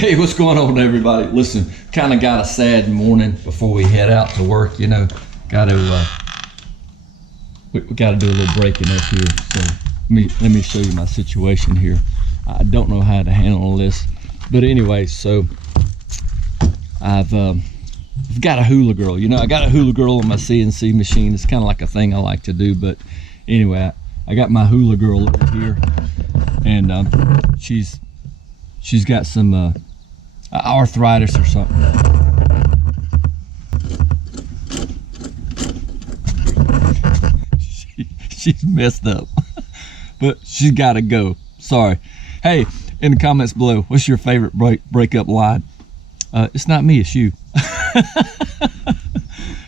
Hey, what's going on, everybody? Listen, kind of got a sad morning before we head out to work. You know, got to we got to do a little breaking up here. So let me show you my situation here. I don't know how to handle this, but anyway, so I've got a Hula Girl. You know, I got a Hula Girl on my CNC machine. It's kind of like a thing I like to do, but anyway, I got my Hula Girl over here, and she's got some arthritis or something. She's messed up, but she's got to go. Sorry. Hey, in the comments below, what's your favorite breakup line? It's not me, it's you.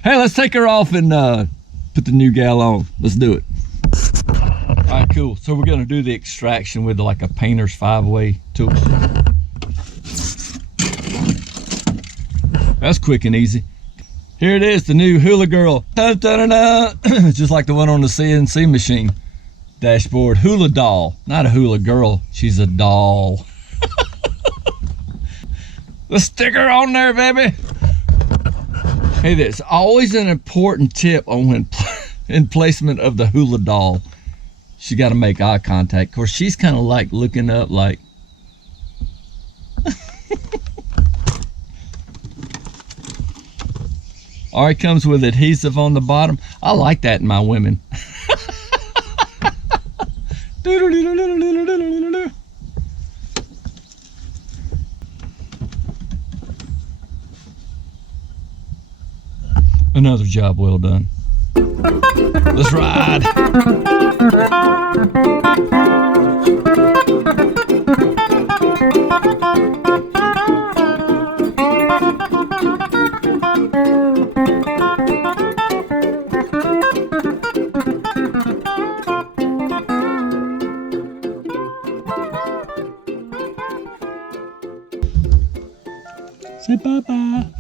Hey, let's take her off and put the new gal on. Let's do it. All right, cool. So we're gonna do the extraction with like a painter's 5-way tool. That's quick and easy. Here it is, the new Hula Girl. Dun, dun, dun, dun. Just like the one on the CNC machine dashboard. Hula Doll, not a Hula Girl. She's a doll. Let's stick her on there, baby. Hey, there's always an important tip on when in placement of the Hula Doll. She got to make eye contact. Of course, she's kind of like looking up like. All right, comes with adhesive on the bottom. I like that in my women. Another job well done. Let's ride. Say bye-bye.